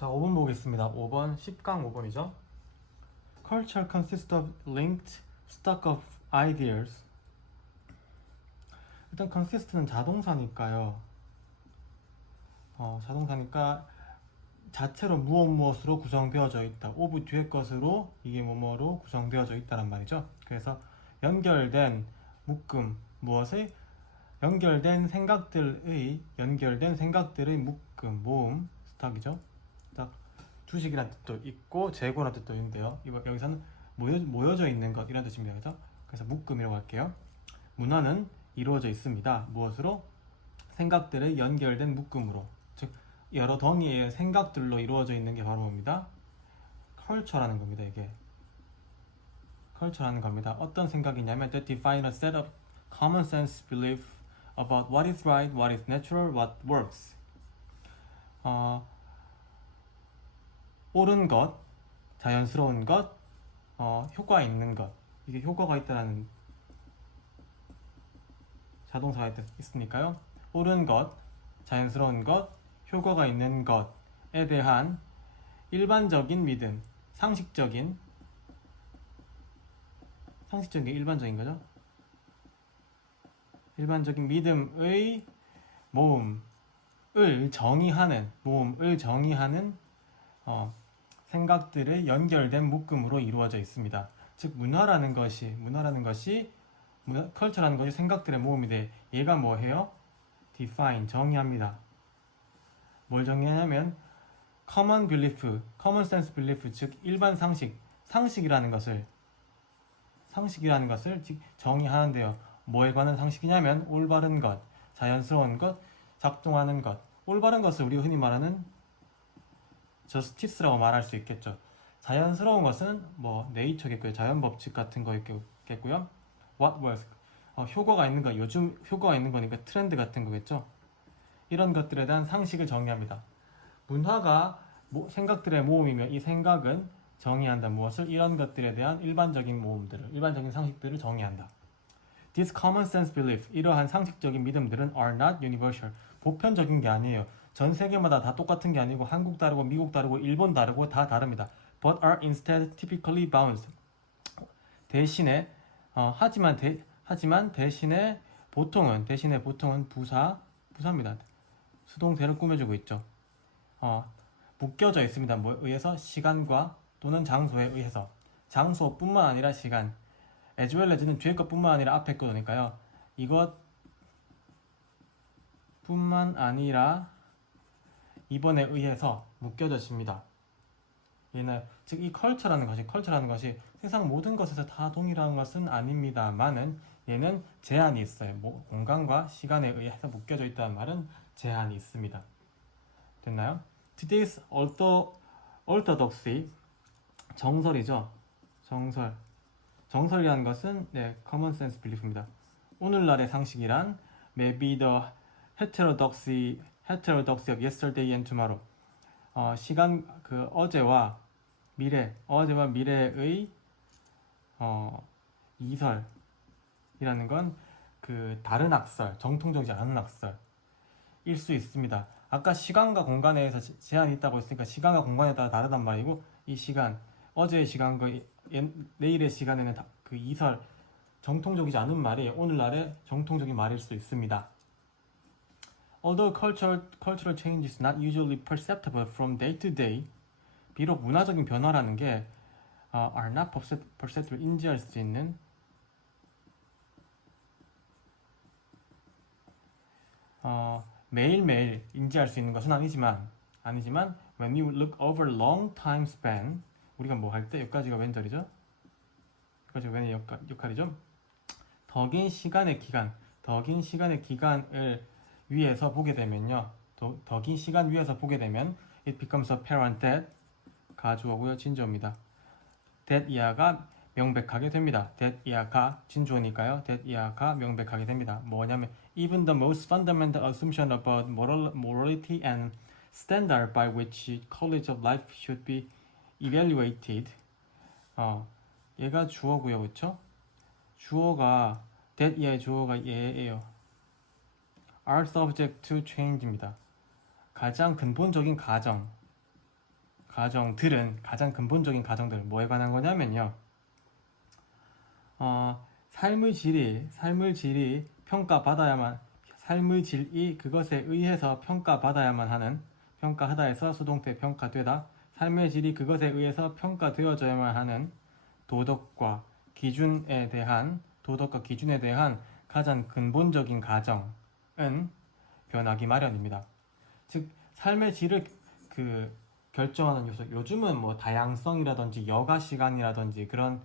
자, 5번 보겠습니다. 5번 10강 5번이죠. Culture consists of linked stock of ideas. 일단 consist는 자동사니까요. 자동사니까 자체로 무엇으로 구성되어져 있다. of 뒤에 것으로 이게 뭐뭐로 구성되어져 있다란 말이죠. 그래서 연결된 묶음, 무엇의 연결된 생각들의 묶음, 모음, 스탁이죠. 딱 주식이라는 뜻도 있고 재고라는 뜻도 있는데요. 여기서는 모여져 있는 것 이런 뜻입니다. 그죠? 그래서 묶음이라고 할게요. 문화는 이루어져 있습니다. 무엇으로? 생각들의 연결된 묶음으로. 즉 여러 덩이의 생각들로 이루어져 있는 게 바로 뭡니다? 컬처라는 겁니다. 이게 컬처라는 겁니다. 어떤 생각이냐면 that define a set of common sense belief about what is right, what is natural, what works. 옳은 것, 자연스러운 것, 효과 있는 것. 이게 효과가 있다는 자동사가 있으니까요. 옳은 것, 자연스러운 것, 효과가 있는 것에 대한 일반적인 믿음, 상식적인 일반적인 거죠. 일반적인 믿음의 모음을 정의하는 생각들의 연결된 묶음으로 이루어져 있습니다. 즉 컬처라는 것이 생각들의 모음인데 얘가 뭐해요? define, 정의합니다. 뭘 정의하냐면 common sense belief, 즉 일반 상식이라는 것을 정의하는데요. 뭐에 관한 상식이냐면 올바른 것, 자연스러운 것, 작동하는 것. 올바른 것을 우리가 흔히 말하는 justice라고 말할 수 있겠죠. 자연스러운 것은 네이처겠고요. 자연 법칙 같은 거겠고요. what works, 효과가 있는 거, 요즘 효과가 있는 거니까 트렌드 같은 거겠죠. 이런 것들에 대한 상식을 정의합니다. 문화가 생각들의 모음이며 이 생각은 정의한다. 무엇을? 이런 것들에 대한 일반적인 상식들을 정의한다. These common sense beliefs, 이러한 상식적인 믿음들은 are not universal, 보편적인 게 아니에요. 전 세계마다 다 똑같은 게 아니고 한국 다르고 미국 다르고 일본 다르고 다 다릅니다. But are instead typically bound. 하지만 대신에 보통은 부사입니다. 수동태를 꾸며주고 있죠. 묶여져 있습니다. 뭐에 의해서? 시간과 또는 장소에 의해서. 장소뿐만 아니라 시간. as well as는 뒤에 것뿐만 아니라 앞에 거니까요. 이것 뿐만 아니라 이번에 의해서 묶여졌습니다. 즉 이 컬처라는 것이 세상 모든 것에서 다 동일한 것은 아닙니다만은 얘는 제한이 있어요. 공간과 시간에 의해서 묶여져 있다는 말은 제한이 있습니다. 됐나요? Today's orthodoxy, 정설이죠. 정설이라는 것은 common sense belief입니다. 오늘날의 상식이란 maybe the heterodoxy of yesterday and tomorrow. 어제와 미래의 이설이라는 건 다른 악설, 정통적이지 않은 악설일 수 있습니다. 아까 시간과 공간에 의해서 제한이 있다고 했으니까 시간과 공간에 따라 다르단 말이고, 이 시간, 어제의 시간과 내일의 시간에는 그 이설, 정통적이지 않은 말이 오늘날의 정통적인 말일 수 있습니다. Although cultural change is not usually perceptible from day to day, 비록 문화적인 변화라는 게 are not perceptible, 인지할 수 있는 매일매일 인지할 수 있는 것은 아니지만 when you look over long time span, 우리가 뭐 할 때 여기까지가 왼절이죠? 여기까지가 왼의 역할이죠? 더 긴 시간의 기간을 위에서 보게 되면요. 더 긴 시간 위에서 보게 되면 it becomes apparent that, 가주어고요. 진주어입니다. that 이하가 명백하게 됩니다. that 이하가 진주어니까요. that 이하가 명백하게 됩니다. 뭐냐면 even the most fundamental assumption about morality and standard by which college of life should be evaluated. 얘가 주어고요. 그렇죠? 주어가 that 이하의 주어가 얘예요. are subject to change입니다. 가장 근본적인 가정, 가정들은 가장 근본적인 가정들 뭐에 관한 거냐면요. 삶의 질이 평가받아야만 삶의 질이 그것에 의해서 평가하다에서 수동태 평가되다 삶의 질이 그것에 의해서 평가되어져야만 하는 도덕과 기준에 대한 가장 근본적인 가정은 변하기 마련입니다. 즉 삶의 질을 결정하는 요소, 요즘은 뭐 다양성이라든지 여가 시간이라든지 그런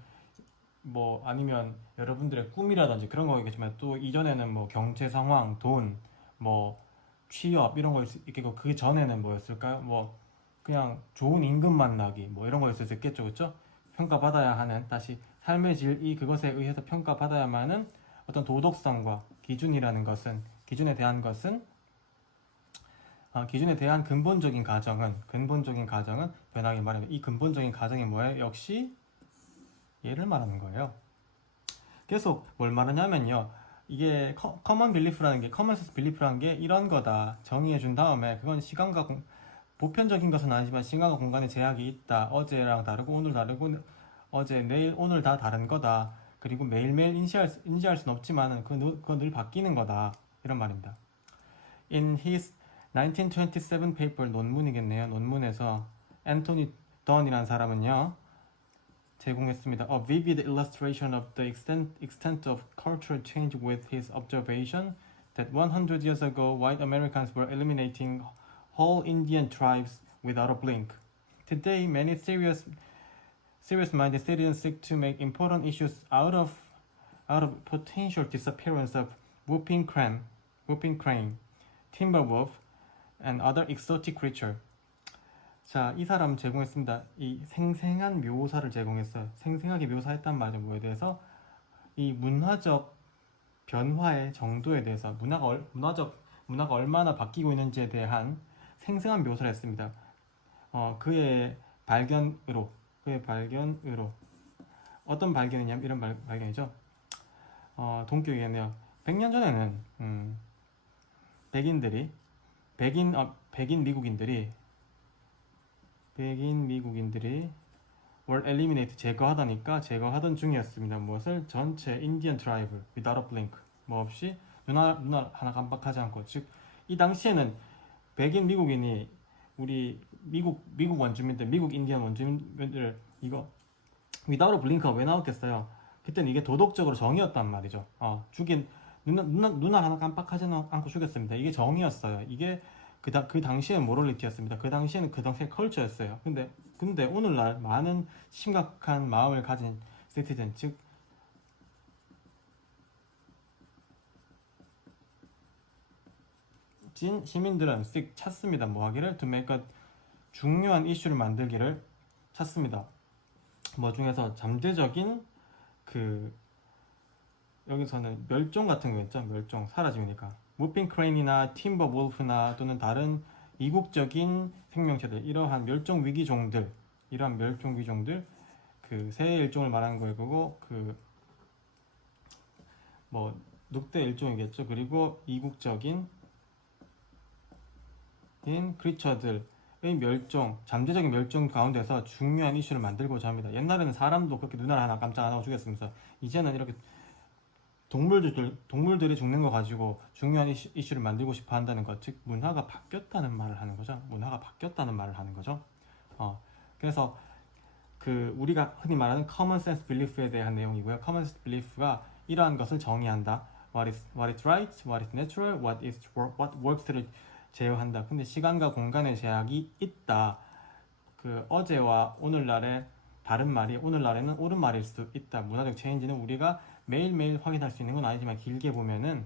아니면 여러분들의 꿈이라든지 그런 거겠지만 또 이전에는 뭐 경제 상황, 돈, 뭐 취업 이런 거 있겠고 그 전에는 뭐였을까요? 뭐 그냥 좋은 임금 만나기 뭐 이런 거였을 수 있겠죠, 그렇죠? 평가받아야 하는 다시 삶의 질이 그것에 의해서 평가받아야만 하는 어떤 도덕성과 기준에 대한 근본적인 가정은 변하기 마련입니다. 이 근본적인 가정이 뭐예요? 역시 얘를 말하는 거예요. 계속 뭘 말하냐면요. 이게 커먼 센스 빌리프라는 게 이런 거다 정의해 준 다음에 그건 보편적인 것은 아니지만 시간과 공간에 제약이 있다. 어제랑 다르고 오늘 다르고 어제 내일 오늘 다 다른 거다. 그리고 매일매일 인지할 수는 없지만 그건 늘 바뀌는 거다. 이런 말입니다. In his 1927 paper 논문이겠네요. 논문에서 앤토니 던이라는 사람은요. 제공했습니다. A vivid illustration of the extent of cultural change with his observation that 100 years ago white Americans were eliminating whole Indian tribes without a blink. Today, many serious-minded citizens seek to make important issues out of potential disappearance of whooping crane, timber wolf, and other exotic creature. 자, 이 사람 제공했습니다. 이 생생한 묘사를 제공했어요. 생생하게 묘사했단 말은 뭐에 대해서? 이 문화적 변화의 정도에 대해서 문화가 얼마나 바뀌고 있는지에 대한 생생한 묘사를 했습니다. 그의 발견으로 어떤 발견이냐면 이런 발견이죠. 동격이겠네요. 100년 전에는 백인 미국인들이 were eliminate 제거하던 중이었습니다. 무엇을? 전체 인디언 트라이브 without a blink 뭐 없이 눈 하나 깜빡하지 않고 즉 이 당시에는 백인 미국인이 우리 미국 원주민들 미국 인디언 원주민들 이거 without a blink가 왜 나왔겠어요? 그때는 이게 도덕적으로 정의였단 말이죠. 눈 하나 깜빡하지 않고 죽였습니다. 이게 정의였어요. 이게 그 당시엔 모럴리티였습니다. 그 당시에는 그 당시의 컬처였어요. 근데 오늘날 많은 심각한 마음을 가진 시티즌, 즉 시민들은 찾습니다. 뭐 하기를? to make a 중요한 이슈를 만들기를 찾습니다. 뭐 중에서 잠재적인 여기서는 멸종 같은 거 있죠. 멸종, 사라짐이니까. 무핑 크레인이나 팀버 wolf나 또는 다른 이국적인 생명체들, 이러한 멸종 위기종들, 새 일종을 말하는 거고, 늑대 일종이겠죠. 그리고 이국적인 크리처들의 잠재적인 멸종 가운데서 중요한 이슈를 만들고자 합니다. 옛날에는 사람도 그렇게 눈알 하나 깜짝 안 하고 죽였으면서 이제는 이렇게 동물들이 죽는 거 가지고 중요한 이슈를 만들고 싶어 한다는 것, 즉 문화가 바뀌었다는 말을 하는 거죠. 그래서 우리가 흔히 말하는 common sense belief에 대한 내용이고요. common sense belief가 이러한 것을 정의한다. what is right, what is natural, what works를 제어한다. 근데 시간과 공간의 제약이 있다. 어제와 오늘날의 다른 말이 오늘날에는 옳은 말일 수 있다. 문화적 체인지는 우리가 매일매일 확인할 수 있는 건 아니지만 길게 보면은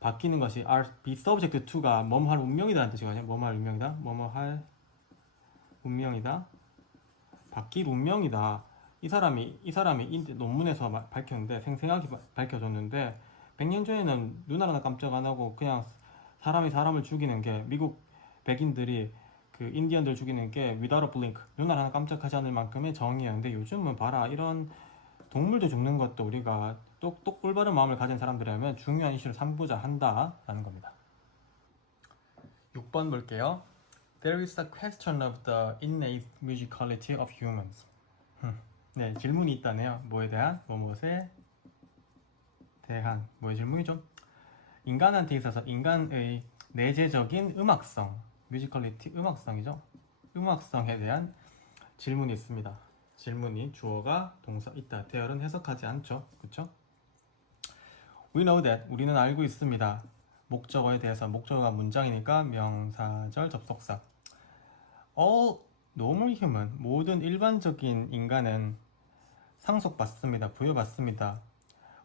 바뀌는 것이 be subject to가 뭐뭐 할 운명이다라는 뜻이거든요. 뭐뭐 할 운명이다. 바뀔 운명이다. 이 사람이 논문에서 밝혔는데, 생생하게 밝혀줬는데 100년 전에는 눈 하나 깜짝 안 하고 그냥 사람이 사람을 죽이는 게, 미국 백인들이 인디언들 죽이는 게 without a blink, 눈 하나 깜짝하지 않을 만큼의 정의였는데 요즘은 봐라, 이런 동물도 죽는 것도 우리가 똑 꿀바른 마음을 가진 사람들이라면 중요한 이슈를 삼고자 한다라는 겁니다. 6번 볼게요. There is a question of the innate musicality of humans. 네, 질문이 있다네요. 뭐에 대한? 무엇에 대한? 뭐의 질문이죠? 인간한테 있어서 인간의 내재적인 음악성, 뮤지컬리티, 음악성이죠. 음악성에 대한 질문이 있습니다. 질문이 주어가 동사 있다. 대열은 해석하지 않죠. 그렇죠? We know that. 우리는 알고 있습니다. 목적어에 대해서 목적어가 문장이니까 명사절 접속사. All normal human, 모든 일반적인 인간은 상속받습니다. 부여받습니다.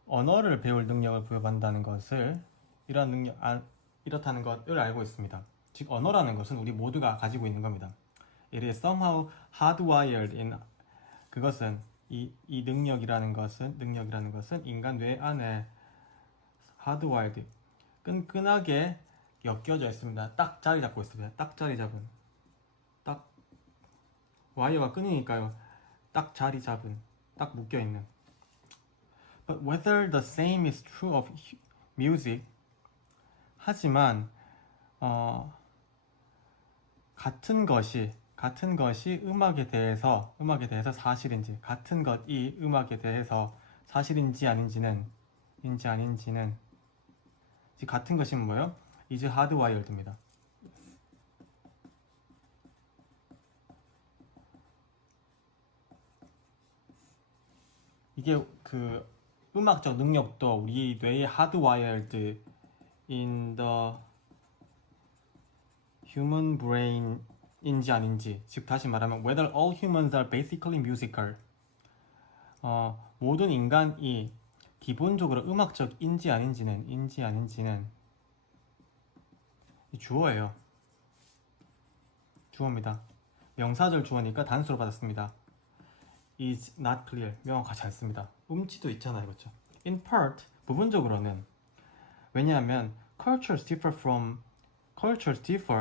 언어를 배울 능력을 부여받는다는 것을 이렇다는 것을 알고 있습니다. 즉 언어라는 것은 우리 모두가 가지고 있는 겁니다. It is somehow hardwired in 그것은 이 능력이라는 것은 인간 뇌 안에 hardwired 끈끈하게 엮여져 있습니다. 딱 자리 잡고 있습니다. 딱 자리 잡은 딱 와이어가 끈이니까요. 딱 자리 잡은 딱 묶여 있는. But whether the same is true of music 하지만 같은 것이 음악에 대해서 사실인지 같은 것이 음악에 대해서 사실인지 아닌지는 같은 것이면 뭐예요? is hardwired입니다. 이게 그 음악적 능력도 우리 뇌에 hardwired in the human brain 인지 아닌지, 즉 다시 말하면 whether all humans are basically musical, 모든 인간이 기본적으로 음악적인지 아닌지는 주어예요. 주어입니다. 명사절 주어니까 단수로 받았습니다. is not clear, 명확하지 않습니다. 음치도 있잖아요, 그렇죠? In part, 부분적으로는 왜냐하면 cultures differ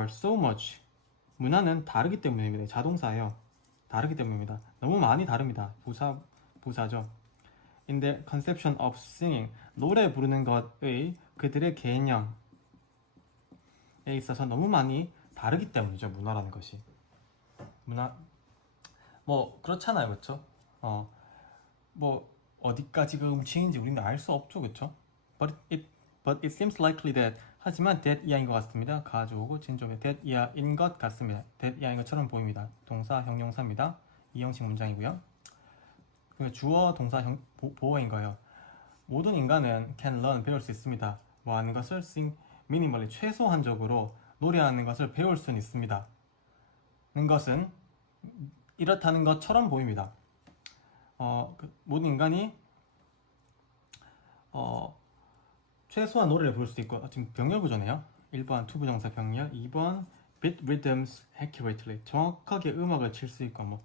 so much. 문화는 다르기 때문입니다. 자동사예요. 다르기 때문입니다. 너무 많이 다릅니다. 부사죠. In their conception of singing, 노래 부르는 것의 그들의 개념에 있어서 너무 많이 다르기 때문이죠. 문화라는 것이. 문화 뭐 그렇잖아요, 그렇죠? 뭐 어디까지가 음치인지 우리는 알 수 없죠, 그렇죠? But it seems likely that 하지만 that 이하인 것 같습니다. 가져오고 진조에 that 이하인 것 같습니다. that 이하인 것처럼 보입니다. 동사 형용사입니다. 이형식 문장이고요. 주어 동사 보어인 거예요. 모든 인간은 can learn 배울 수 있습니다. 뭐 하는 것을 sing minimally 최소한적으로 노래하는 것을 배울 수는 있습니다. 는 것은 이렇다는 것처럼 보입니다. 모든 인간이 최소한 노래를 부를 수 있고, 지금 병렬 구조네요. 1번 투부정사 병렬, 2번 beat rhythms accurately 정확하게 음악을 칠 수 있고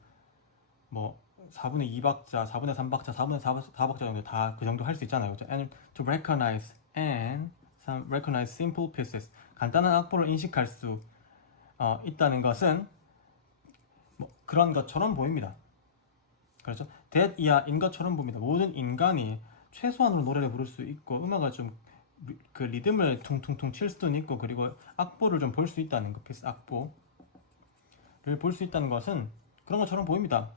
뭐 4분의 2박자, 4분의 3박자, 4분의 4박자 정도 다 그 정도 할 수 있잖아요. 그렇죠? And to recognize simple pieces 간단한 악보를 인식할 수 있다는 것은 뭐 그런 것처럼 보입니다. 그렇죠? that 이하인 것처럼 보입니다. 모든 인간이 최소한으로 노래를 부를 수 있고 음악을 좀 그 리듬을 퉁퉁퉁 칠 수도 있고 그리고 악보를 좀 볼 수 있다는 것, 피스 악보를 볼 수 있다는 것은 그런 것처럼 보입니다.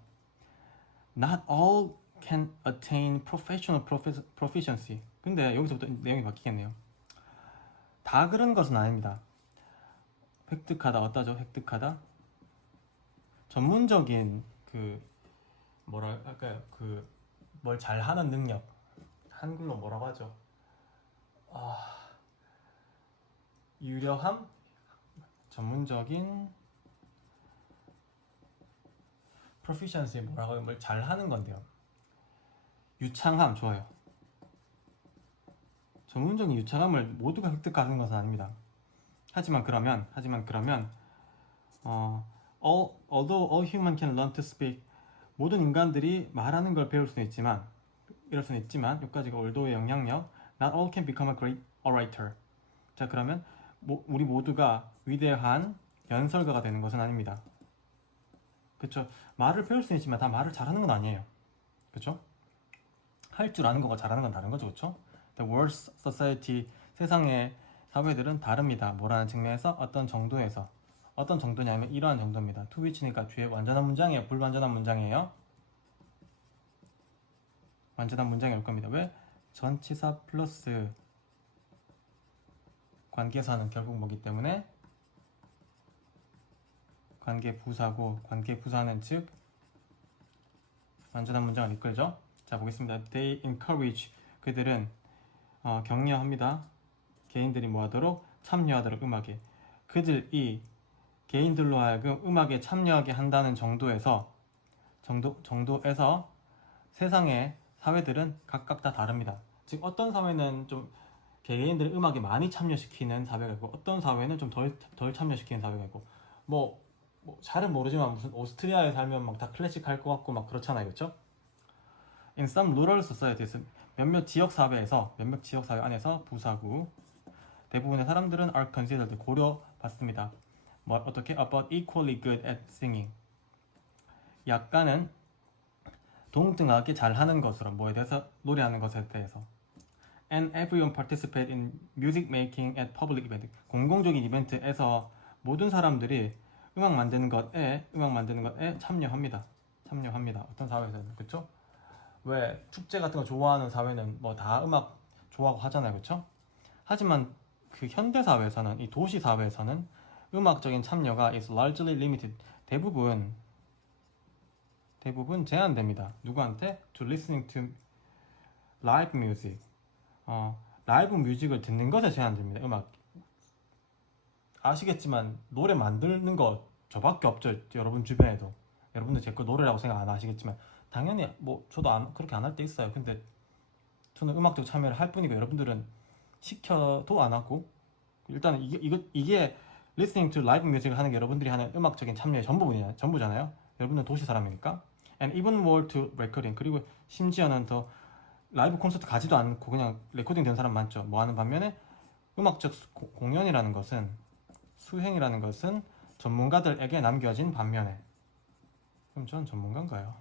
Not all can attain professional proficiency. 근데 여기서부터 내용이 바뀌겠네요. 다 그런 것은 아닙니다. 획득하다 어떠죠? 획득하다 전문적인 그 뭐랄까요? 그 뭘 잘하는 능력, 한글로 뭐라고 하죠? 유려함? 전문적인 proficiency 뭐라고 하면 뭘 잘하는 건데요. 유창함 좋아요. 전문적인 유창함을 모두가 획득하는 것은 아닙니다. 하지만 그러면 although all human can learn to speak 모든 인간들이 말하는 걸 배울 수는 있지만 여기까지가 올도의 영향력 not all can become a great orator. 자 그러면 우리 모두가 위대한 연설가가 되는 것은 아닙니다. 그렇죠? 말을 배울 수는 있지만 다 말을 잘하는 건 아니에요. 그렇죠? 할 줄 아는 거가 잘하는 건 다른 거죠. 그렇죠? The world society 세상의 사회들은 다릅니다. 뭐라는 측면에서 어떤 정도에서 어떤 정도냐면 이러한 정도입니다. to which니까 뒤에 완전한 문장이에요? 불완전한 문장이에요? 완전한 문장이 올 겁니다. 왜? 전치사 플러스 관계사는 결국 뭐기 때문에 관계부사고, 관계부사는 즉 완전한 문장을 이끌죠. 자, 보겠습니다. They encourage, 그들은 격려합니다. 개인들이 뭐하도록? 참여하도록 음악에. 그들이 개인들로 하여금 음악에 참여하게 한다는 정도에서 세상의 사회들은 각각 다 다릅니다. 즉 어떤 사회는 좀 개개인들을 음악에 많이 참여시키는 사회가 있고 어떤 사회는 좀 덜 참여시키는 사회가 있고 뭐 잘은 모르지만 무슨 오스트리아에 살면 막 다 클래식 할 것 같고 막 그렇잖아요, 그렇죠? In some rural societies, 몇몇 지역 사회 안에서 부사구 대부분의 사람들은 are considered 고려받습니다. 뭐 어떻게 about equally good at singing. 약간은 동등하게 잘하는 것으로 뭐에 대해서 노래하는 것에 대해서. And everyone participate in music making at public event. 공공적인 이벤트에서 모든 사람들이 음악 만드는 것에 참여합니다. 어떤 사회에서는 그렇죠? 왜 축제 같은 거 좋아하는 사회는 뭐 다 음악 좋아하고 하잖아요, 그렇죠? 하지만 그 현대 사회에서는 이 도시 사회에서는 음악적인 참여가 is largely limited. 대부분 제한됩니다. 누구한테? To listening to live music. 라이브 뮤직을 듣는 것에 제한됩니다. 음악 아시겠지만 노래 만드는 거 저밖에 없죠. 여러분 주변에도. 여러분들 제 거 노래라고 생각 안 하시겠지만 당연히 뭐 저도 그렇게 안 할 때 있어요. 근데 저는 음악적 참여를 할 뿐이고 여러분들은 시켜도 안 하고 일단은 이게 listening to live music을 하는 게 여러분들이 하는 음악적인 참여의 전부잖아요. 여러분은 도시 사람이니까. And even more to recording. 그리고 심지어는 더 라이브 콘서트 가지도 않고 그냥 레코딩 된 사람 많죠. 뭐 하는 반면에 음악적 공연이라는 것은 수행이라는 것은 전문가들에게 남겨진 반면에 그럼 전 전문가인가요?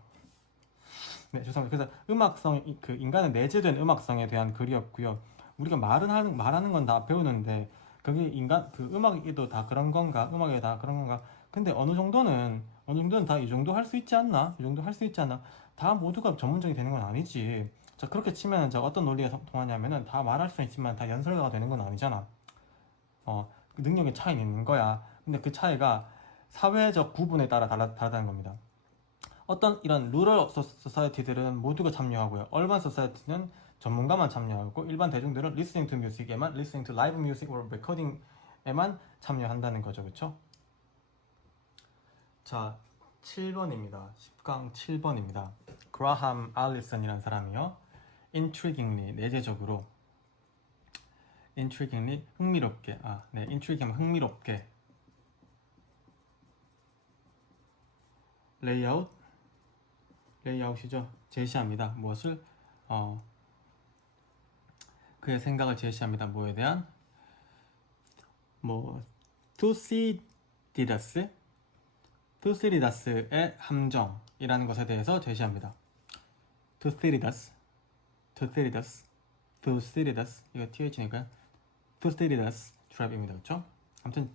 네, 죄송합니다. 그래서 음악성, 그 인간의 내재된 음악성에 대한 글이었고요. 우리가 말하는 건 다 배우는데 그게 그 음악에도 다 그런 건가? 음악에 다 그런 건가? 근데 어느 정도는 다 이 정도 할 수 있지 않나? 다 모두가 전문적이 되는 건 아니지. 자, 그렇게 치면은 어떤 논리가 통하냐면은 다 말할 수는 있지만 다 연설가가 되는 건 아니잖아. 능력의 차이는 있는 거야. 근데 그 차이가 사회적 구분에 따라 다르다는 겁니다. 어떤 이런 루럴 소사이티들은 모두가 참여하고요. 얼반 소사이티는 전문가만 참여하고 일반 대중들은 listening to music에만 listening to live music or recording에만 참여한다는 거죠. 그렇죠? 자, 7번입니다. 10강 7번입니다. 그라함 알리슨이라는 사람이요. intriguingly, 내재적으로 intriguingly, 흥미롭게 intriguing 하면 흥미롭게 레이아웃이죠. 제시합니다. 무엇을? 그의 생각을 제시합니다. 뭐에 대한? 투시리다스의 함정이라는 것에 대해서 제시합니다. 투시리다스 이거 TH니까 투시리다스 트랩입니다. 그렇죠? 아무튼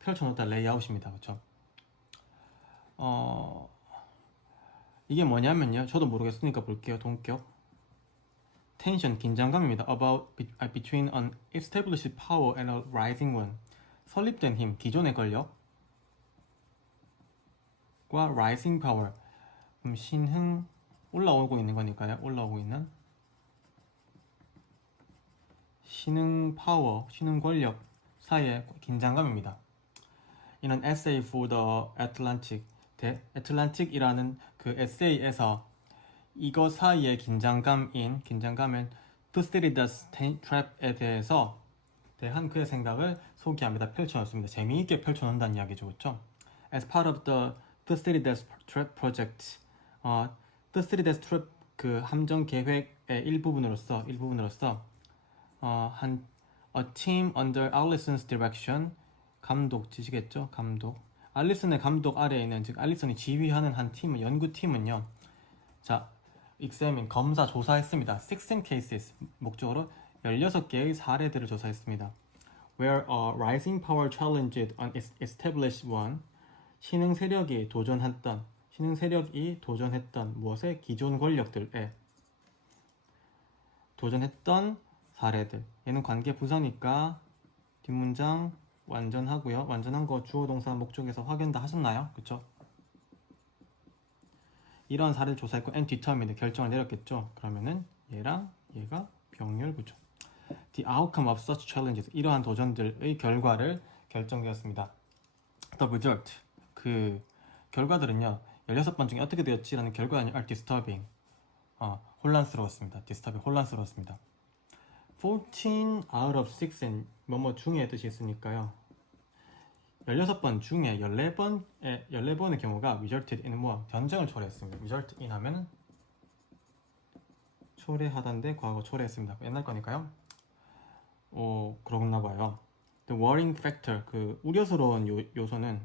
펼쳐놓다 레이아웃입니다. 그렇죠? 이게 뭐냐면요. 저도 모르겠으니까 볼게요. 동격 텐션, 긴장감입니다. between an established power and a rising one. 설립된 힘, 기존의 권력과 rising power, 신흥, 올라오고 있는 거니까요. 올라오고 있는 신흥 파워, 신흥 권력 사이의 긴장감입니다. In an essay for the Atlantic, 애틀란틱이라는 그 에세이에서 이거 사이의 긴장감은 투시리다스 트랩에 대한 그의 생각을 소개합니다. 펼쳐놓습니다. 재미있게 펼쳐놓는다는 이야기죠. 그렇죠? As part of the 투시리다스 트랩 project, 투시리다스 트랩 그 함정 계획의 일부분으로서 a team under Allison's direction, 감독 지시겠죠? 알리슨의 감독 아래에 있는, 즉 알리슨이 지휘하는 한 팀은, 연구팀은요. 자, examine, 조사했습니다. 16 cases, 목적으로 16개의 사례들을 조사했습니다. where a rising power challenged an established one. 신흥 세력이 도전했던 무엇에 기존 권력들에 도전했던 사례들. 얘는 관계 부사니까 뒷문장 완전하고요. 완전한 거 주어 동사 목적에서 확인 다 하셨나요? 그쵸? 이런 사례를 조사했고 and determined 결정을 내렸겠죠. 그러면은 얘랑 얘가 병렬 구조. The outcome of such challenges 이러한 도전들의 결과를 결정되었습니다. The result 그 결과들은요 16번 중에 어떻게 되었지라는 결과는 are disturbing 혼란스러웠습니다. disturbing 혼란스러웠습니다. 14 out of 6은 뭐뭐 중에 뜻이 있으니까요. 16번 중에 14번의 경우가 resulted in 뭐 전쟁을 초래했습니다. result in 하면은 초래하다인데 과거 초래했습니다. 옛날 거니까요. 그러나 봐요. The worrying factor 그 우려스러운 요소는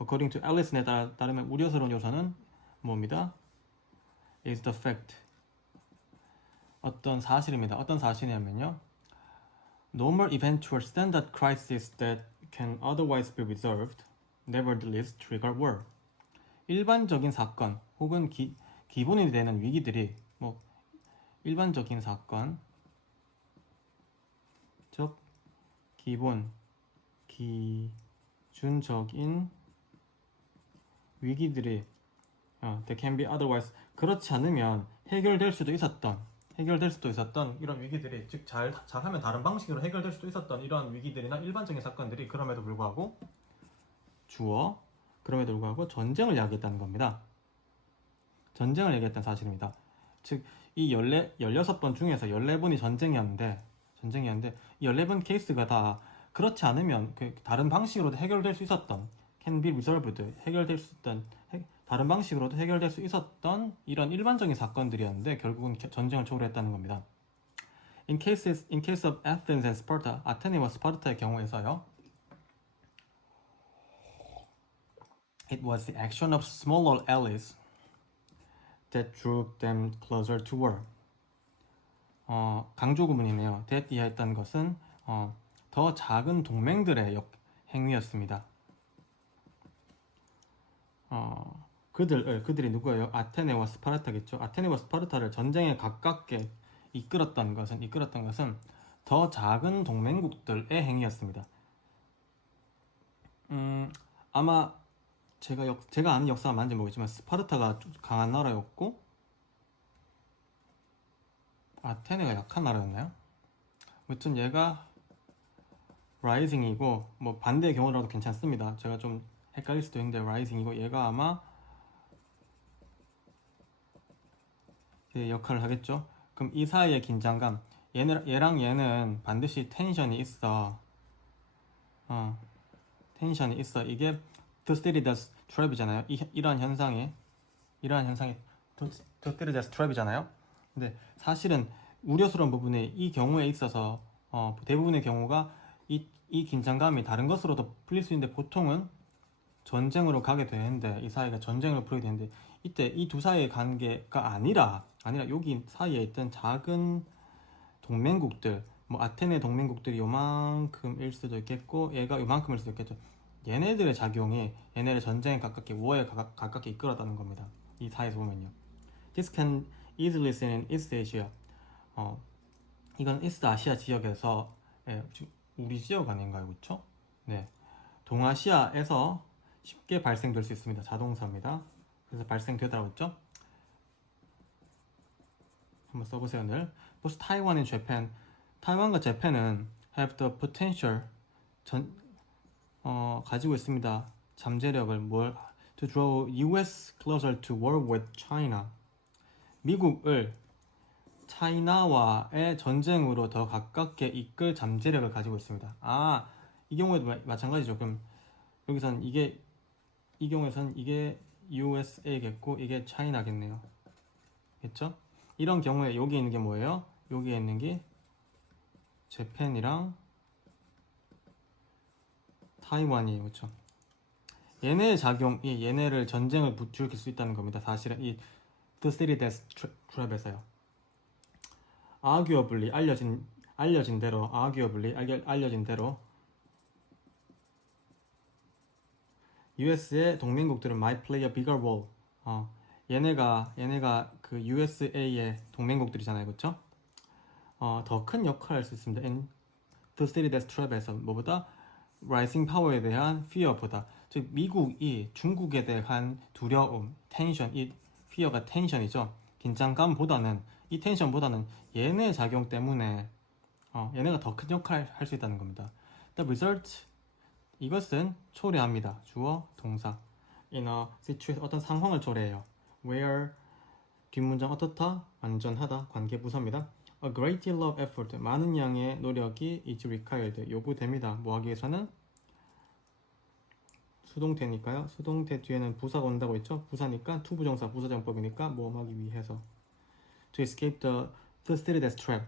according to Allison에 따르면 우려스러운 요소는 뭐입니다? is the fact 어떤 사실입니다. 어떤 사실이냐면요. Normal eventual standard crises that can otherwise be resolved nevertheless trigger war. 일반적인 사건 혹은 기본이 되는 위기들이 뭐 일반적인 사건 즉 기준적인 위기들이 that can be otherwise 그렇지 않으면 해결될 수도 있었던 이런 위기들이 즉 잘하면 다른 방식으로 해결될 수도 있었던 이러한 위기들이나 일반적인 사건들이 그럼에도 불구하고 전쟁을 야기했다는 겁니다. 전쟁을 얘기했던 사실입니다. 즉 이 16번 중에서 14번이 전쟁이었는데 이 14번 케이스가 다 그렇지 않으면 다른 방식으로도 해결될 수 있었던 can be resolved 다른 방식으로도 해결될 수 있었던 이런 일반적인 사건들이었는데 결국은 전쟁을 초래했다는 겁니다. In case of Athens and Sparta, 아테네와 스파르타의 경우에서요. It was the action of smaller allies that drew them closer to war. 강조 구문이네요. that 이하였다는 것은 더 작은 동맹들의 행위였습니다. 그들이 누구예요? 아테네와 스파르타겠죠. 아테네와 스파르타를 전쟁에 가깝게 이끌었던 것은 더 작은 동맹국들의 행위였습니다. 아마 제가 아는 역사가 맞는지 모르겠지만 스파르타가 강한 나라였고 아테네가 약한 나라였나요? 아무튼 얘가 라이징이고 뭐 반대의 경우라도 괜찮습니다. 제가 좀 헷갈릴 수도 있는데 라이징이고 얘가 아마 역할을 하겠죠. 그럼 이 사이의 긴장감 얘랑 얘는 반드시 텐션이 있어. 텐션이 있어. 이게 Thucydides trap이잖아요. 이러한 현상이 Thucydides trap이잖아요. 근데 사실은 우려스러운 부분이 이 경우에 있어서 대부분의 경우가 이 긴장감이 다른 것으로도 풀릴 수 있는데 보통은 전쟁으로 가게 되는데 이 사이가 전쟁으로 풀리게 되는데 이때 이 두 사이의 관계가 아니라 여기 사이에 있던 작은 동맹국들 뭐 아테네 동맹국들이 요만큼일 수도 있겠고 얘가 요만큼일 수도 있겠죠. 얘네들의 작용이 얘네를 전쟁에 가깝게 워에 가깝게 이끌었다는 겁니다. 이 사이에서 보면요. This can easily seen in East Asia. 이건 이스트 아시아 지역에서 우리 지역 아닌가요, 그렇죠? 네, 동아시아에서 쉽게 발생될 수 있습니다. 자동사입니다. 그래서 발생되더라고 했죠? 한번 써보세요. 오늘 Both Taiwan and Japan. 타이완과 재팬은 have the potential 가지고 있습니다. 잠재력을 to draw US closer to war with China. 미국을 차이나와의 전쟁으로 더 가깝게 이끌 잠재력을 가지고 있습니다. 이 경우에도 마찬가지죠. 그럼 여기선 이 경우에선 이게 USA겠고 이게 차이나겠네요. 그렇죠? 이런 경우에 여기 있는 게 뭐예요? 여기에 있는 게 재팬이랑 타이완이에요. 그렇죠? 얘네의 작용이 얘네를 전쟁을 부추길 수 있다는 겁니다. 사실은 이 Thucydides trap에서요. arguably 알려진 대로 arguably 알려진 대로 US의 동맹국들은 might play a bigger role. 얘네가 그 USA의 동맹국들이잖아요, 그렇죠? 더 큰 역할을 할 수 있습니다. in the city that's trap에서 뭐보다 rising power에 대한 fear보다, 즉 미국이 중국에 대한 두려움, 텐션, 이 fear가 텐션이죠. 긴장감보다는, 이 텐션보다는 얘네 작용 때문에 얘네가 더 큰 역할을 할 수 있다는 겁니다. The result, 이것은 초래합니다. 주어, 동사. in a situation, 어떤 상황을 초래해요. where, 뒷문장 어떻다, 완전하다, 관계 부사입니다. A great deal of effort, 많은 양의 노력이 is required, 요구됩니다. 뭐 하기 위해서는? 수동태니까요. 수동태 뒤에는 부사가 온다고 했죠. 부사니까 투부정사, 부사정법이니까 뭐 하기 위해서. To escape the Thucydides trap.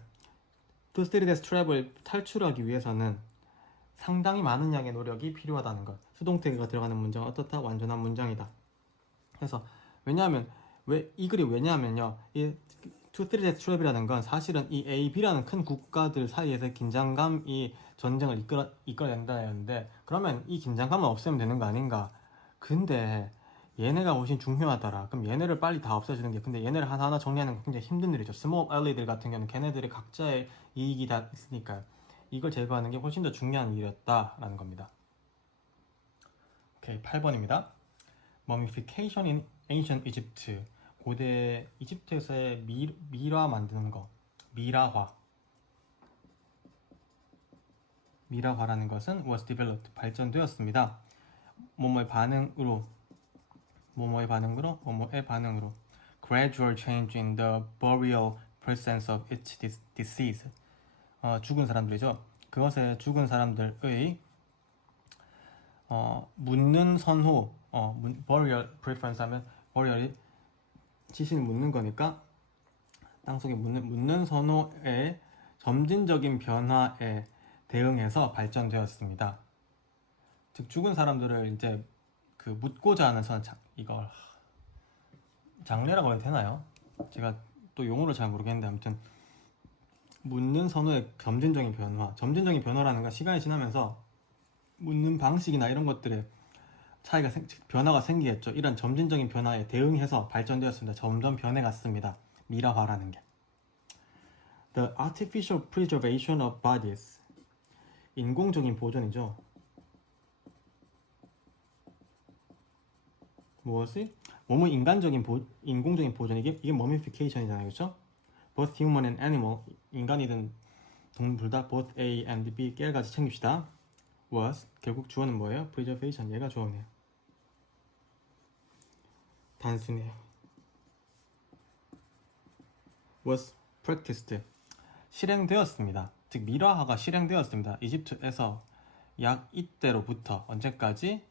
Thucydides trap을 탈출하기 위해서는 상당히 많은 양의 노력이 필요하다는 것. 수동태가 들어가는 문장은 어떻다? 완전한 문장이다. 그래서 왜냐하면 왜 이 글이 왜냐하면요. 이 Thucydides trap이라는 건 사실은 이 A, B라는 큰 국가들 사이에서 긴장감이 전쟁을 이끌어낸다는데, 그러면 이 긴장감은 없애면 되는 거 아닌가? 근데 얘네가 훨씬 중요하더라. 그럼 얘네를 빨리 다 없애주는 게, 근데 얘네를 하나하나 정리하는 건 굉장히 힘든 일이죠. 스몰 엘리들 같은 경우는 걔네들의 각자의 이익이 다 있으니까요. 이걸 제거하는 게 훨씬 더 중요한 일이었다라는 겁니다. 오케이, 8번입니다. Mummification in ancient Egypt. 고대 이집트에서의 미라 만드는 거. 미라화라는 것은 was developed, 발전되었습니다. 뭐뭐의 반응으로 gradual change in the burial presence of each disease. 죽은 사람들이죠. 그것에 죽은 사람들의 묻는 선호, burial preference 하면 burial이 지신을 묻는 거니까 땅속에 묻는 선호의 점진적인 변화에 대응해서 발전되었습니다. 즉 죽은 사람들을 이제 그 묻고자 하는 이걸 장례라고 해도 되나요? 제가 또 용어를 잘 모르겠는데, 아무튼 묻는 선호의 점진적인 변화라는 건 시간이 지나면서 묻는 방식이나 이런 것들에 변화가 생기겠죠. 이런 점진적인 변화에 대응해서 발전되었습니다. 점점 변해갔습니다. 미라화라는 게. The artificial preservation of bodies. 인공적인 보존이죠. 무엇이? 몸의 인공적인 보존. 이게 mummification이잖아요, 그렇죠? Both human and animal. 인간이든 동물 둘 다 both A and B 깨알같이 챙깁시다. Was, 결국 주어는 뭐예요? preservation. 얘가 주어네요. 단순해요. was practiced. 실행되었습니다. 즉 미라화가 실행되었습니다. 이집트에서 약 이때로부터 언제까지?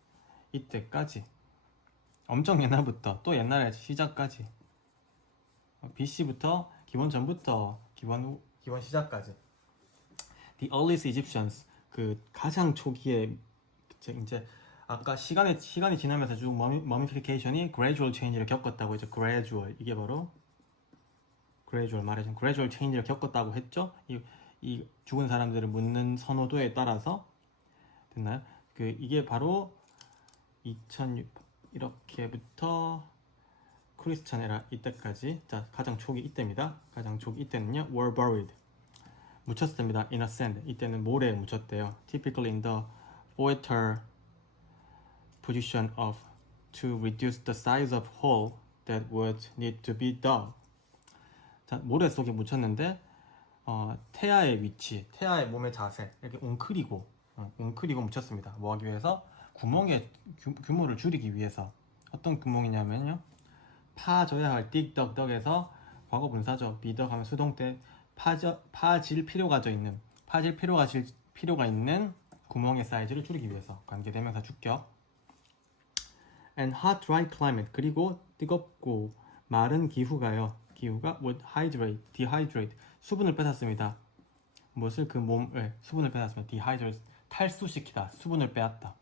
이때까지. 엄청 옛날부터, 또 옛날에 시작까지. BC부터 기원 전부터 기원 시작까지. The earliest Egyptians, 그 가장 초기에 이제 아까 시간이 지나면서 쭉 mummification이 gradual change를 겪었다고 했죠. 이게 바로 gradual change를 겪었다고 했죠. 이 죽은 사람들을 묻는 선호도에 따라서 됐나요? 이게 바로 2006 이렇게부터 크리스찬 에라 이때까지. 자, 가장 초기 이때입니다. 가장 초기 이때는요, were buried, 묻혔습니다. in a sand, 이때는 모래에 묻혔대요. typically in the foetal position of to reduce the size of hole that would need to be dug. 자, 모래 속에 묻혔는데 태아의 위치, 태아의 몸의 자세, 이렇게 웅크리고 묻혔습니다. 뭐 하기 위해서? 구멍의 규모를 줄이기 위해서. 어떤 구멍이냐면요, 파져야 할 딕덕덕에서 과거 분사죠. 비덕 하면 수동태. 파질 필요가 있는 구멍의 사이즈를 줄이기 위해서. 관계대명사 주격. And hot dry climate, 그리고 뜨겁고 마른 기후가 would dehydrate, 수분을 뺏었습니다. 무엇을? 그 몸을 수분을 뺏었습니다. dehydrate, 탈수시키다, 수분을 빼앗다.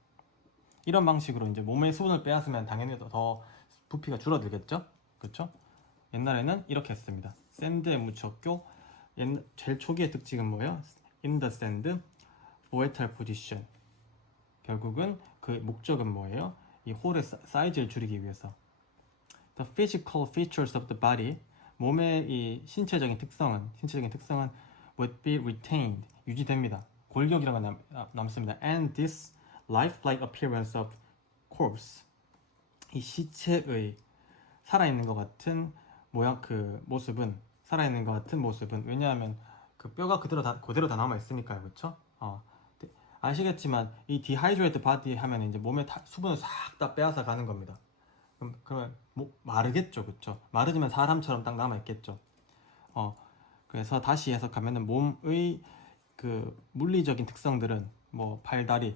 이런 방식으로 이제 몸에 수분을 빼앗으면 당연히 더 부피가 줄어들겠죠? 그렇죠? 옛날에는 이렇게 했습니다. 샌드에 묻혔고 제일 초기의 특징은 뭐예요? In the sand, poetal position. 결국은 그 목적은 뭐예요? 이 홀의 사이즈를 줄이기 위해서. The physical features of the body, 몸의 이 신체적인 특성은 would be retained, 유지됩니다. 골격이란 건 남습니다. And this lifelike appearance of corpse, 이 시체의 살아있는 것 같은 모양, 살아있는 것 같은 모습은, 왜냐하면 그 뼈가 그대로 다 남아 있으니까요, 그렇죠? 아시겠지만 이 dehydrated body 하면 이제 몸에 수분을 싹 다 빼앗아 가는 겁니다. 그러면 마르겠죠, 그렇죠? 마르지만 사람처럼 딱 남아 있겠죠. 그래서 다시 해석하면은 몸의 그 물리적인 특성들은 뭐 팔다리는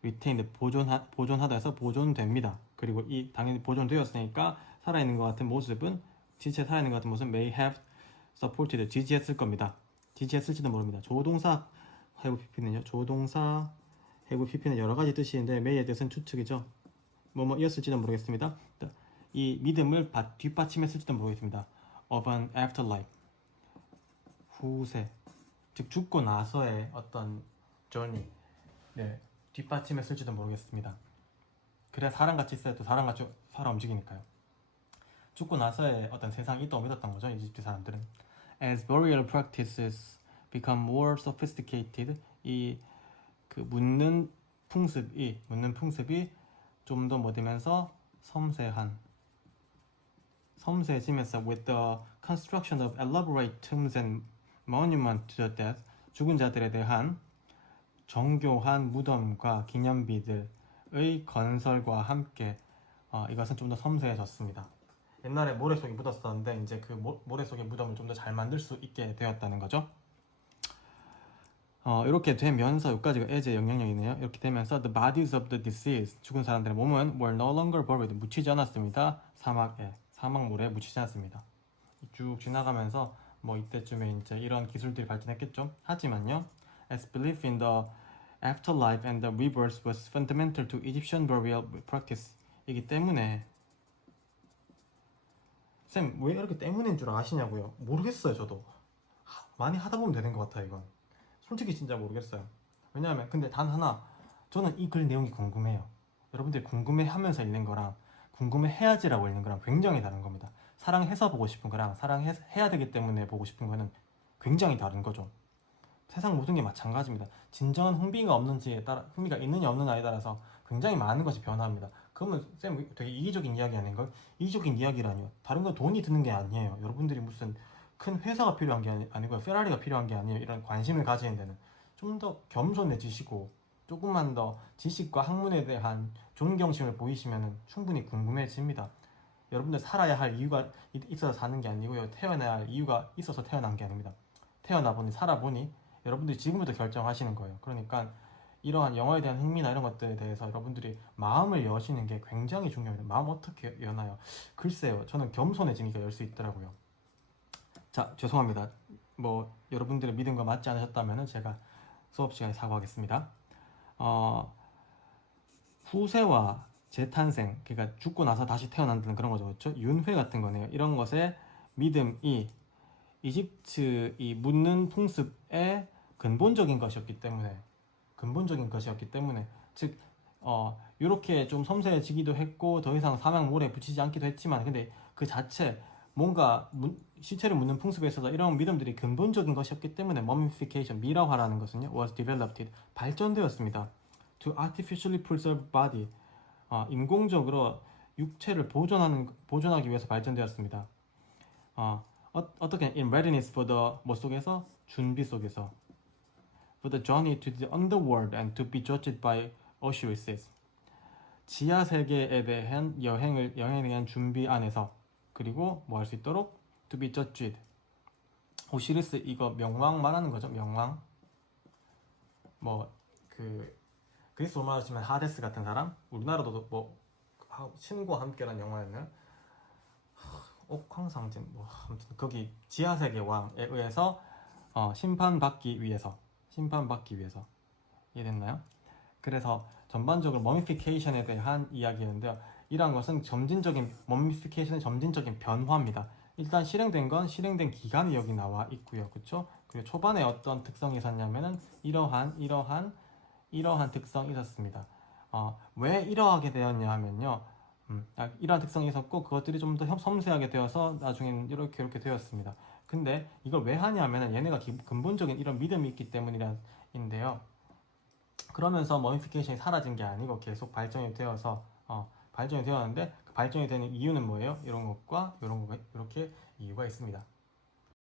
retained, 보존하다 해서 보존됩니다. 그리고 이 당연히 보존되었으니까 살아있는 것 같은 모습은, 지체 살아있는 것 같은 모습은 may have supported, 지지했을 겁니다. 지지했을지도 모릅니다. 조동사 have pp는요, 조동사 have pp는 여러 가지 뜻이 있는데 may의 뜻은 추측이죠. 뭐였을지는 모르겠습니다. 이 믿음을 뒷받침했을지도 모르겠습니다. of an afterlife, 후세, 즉 죽고 나서의 어떤 journey, 뒷받침했을지도 모르겠습니다. 그래야 사람같이 있어야 또 사람같이 살아 움직이니까요. 죽고 나서의 어떤 세상이 있다고 믿었던 거죠, 이집트 사람들은. As burial practices become more sophisticated, 이 그 묻는 풍습이 좀 더 되면서 섬세해지면서 with the construction of elaborate tombs and monuments to the dead, 죽은 자들에 대한 정교한 무덤과 기념비들의 건설과 함께 이것은 좀 더 섬세해졌습니다. 옛날에 모래 속에 묻었었는데 이제 그 모래 속의 무덤을 좀 더 잘 만들 수 있게 되었다는 거죠. 이렇게 되면서 여기까지가 에즈의 영향력이네요. 이렇게 되면서 the bodies of the deceased, 죽은 사람들의 몸은 were no longer buried, 묻히지 않았습니다. 사막물에 묻히지 않았습니다. 쭉 지나가면서 이때쯤에 이제 이런 기술들이 발전했겠죠. 하지만요, as belief in the afterlife and the rebirth was fundamental to Egyptian burial practice 이기 때문에, 쌤 왜 이렇게 때문인 줄 아시냐고요? 모르겠어요. 저도 많이 하다 보면 되는 것 같아요. 이건 솔직히 진짜 모르겠어요. 왜냐하면 근데 단 하나, 저는 이 글 내용이 궁금해요. 여러분들이 궁금해하면서 읽는 거랑 궁금해해야지라고 읽는 거랑 굉장히 다른 겁니다. 사랑해서 보고 싶은 거랑 사랑해야 되기 때문에 보고 싶은 거는 굉장히 다른 거죠. 세상 모든 게 마찬가지입니다. 진정한 흥미가 있느냐 없느냐에 따라서 굉장히 많은 것이 변화합니다. 그러면 쌤 되게 이기적인 이야기 아닌가요? 이기적인 이야기라니요. 다른 건 돈이 드는 게 아니에요. 여러분들이 무슨 큰 회사가 필요한 게 아니고요. 페라리가 필요한 게 아니에요. 이런 관심을 가지는 데는 좀 더 겸손해지시고 조금만 더 지식과 학문에 대한 존경심을 보이시면 충분히 궁금해집니다. 여러분들 살아야 할 이유가 있어서 사는 게 아니고요. 태어나야 할 이유가 있어서 태어난 게 아닙니다. 태어나보니 살아보니 여러분들이 지금부터 결정하시는 거예요. 그러니까 이러한 영어에 대한 흥미나 이런 것들에 대해서 여러분들이 마음을 여시는 게 굉장히 중요합니다. 마음 어떻게 여나요? 글쎄요. 저는 겸손해지니까 열 수 있더라고요. 자, 죄송합니다. 여러분들의 믿음과 맞지 않으셨다면 제가 수업 시간에 사과하겠습니다. 후세와 재탄생, 그러니까 죽고 나서 다시 태어난다는 그런 거죠. 그렇죠? 윤회 같은 거네요. 이런 것에 믿음이 이집트 이 묻는 풍습의 근본적인 것이었기 때문에 즉 이렇게 좀 섬세해지기도 했고 더 이상 사막물에 붙이지 않기도 했지만, 근데 그 자체 뭔가 시체를 묻는 풍습에 있어서 이런 믿음들이 근본적인 것이었기 때문에 mummification, 미라화라는 것은요, was developed, 발전되었습니다. to artificially preserve body, 인공적으로 육체를 보존하기 위해서 발전되었습니다. 어떻게 in readiness for the 속에서 준비 속에서 for the journey to the underworld and to be judged by Osiris, 지하 세계에 대한 여행에 대한 준비 안에서, 그리고 할 수 있도록 to be judged. 오시리스 이거 명왕 말하는 거죠. 명왕. 그리스 로마로 치면 하데스 같은 사람. 우리나라도 신과 함께란 영화였나요? 옥황상제 아무튼 거기 지하 세계 왕에 의해서 심판받기 위해서 이해됐나요? 그래서 전반적으로 머미피케이션에 대한 이야기인데요. 이러한 것은 머미피케이션의 점진적인 변화입니다. 일단 실행된 건 실행된 기간이 여기 나와 있고요. 그쵸? 그리고 초반에 어떤 특성이 있었냐면은 이러한 특성이 있었습니다. 왜 이러하게 되었냐 하면요. 이러한 특성이 있었고 그것들이 좀 더 섬세하게 되어서 나중에는 이렇게 되었습니다. 근데 이걸 왜 하냐면은 얘네가 근본적인 이런 믿음이 있기 때문인데요. 그러면서 머니피케이션이 사라진 게 아니고 계속 발전이 되어서 발전이 되었는데 그 발전이 되는 이유는 뭐예요? 이런 것과 이런 거 이렇게 이유가 있습니다.